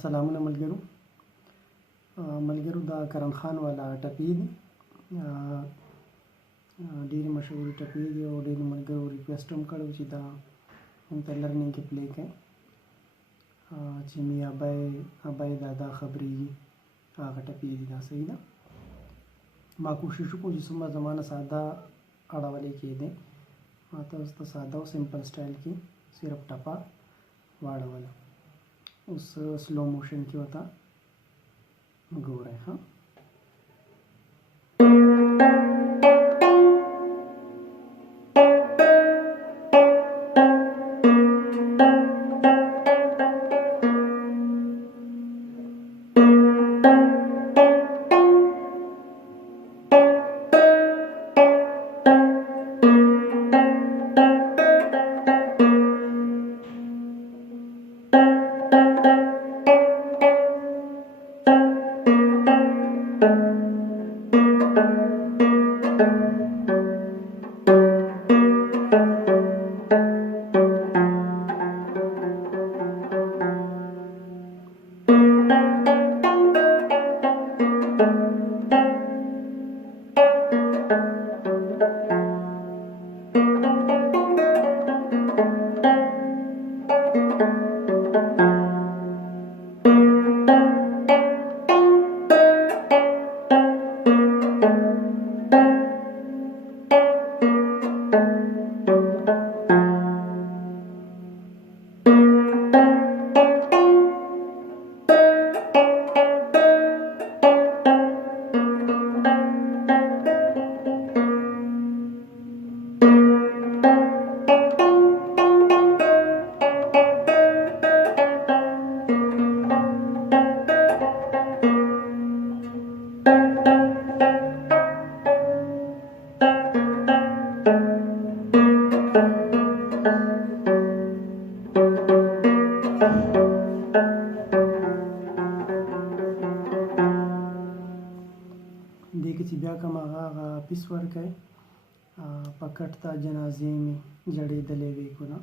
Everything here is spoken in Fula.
سلامونه ملګرو دا کرم خان والا ټپي دي، ډېرې مشهورې ټپي دي او ډېرو ملګرو ریکویسټ هم کړی و چې دا موږ ته لرنینګ کې پلی کړئ چې مې ابای دادا خبرېږي هغه ټپي دي. دا صحیح ده. ما کوشش وکړو چې څومره زمانه ساده اړولې کېدی، ما تاسو ته ساده او سمپل سټایل کې صرف ټپه واړوله. اوس سلو موشن کې ورته ګورئ. ښه دې کې چې بیا کوم هغه پیس ورکړی پکټ ته جنازې مې جړېدلې وې کنه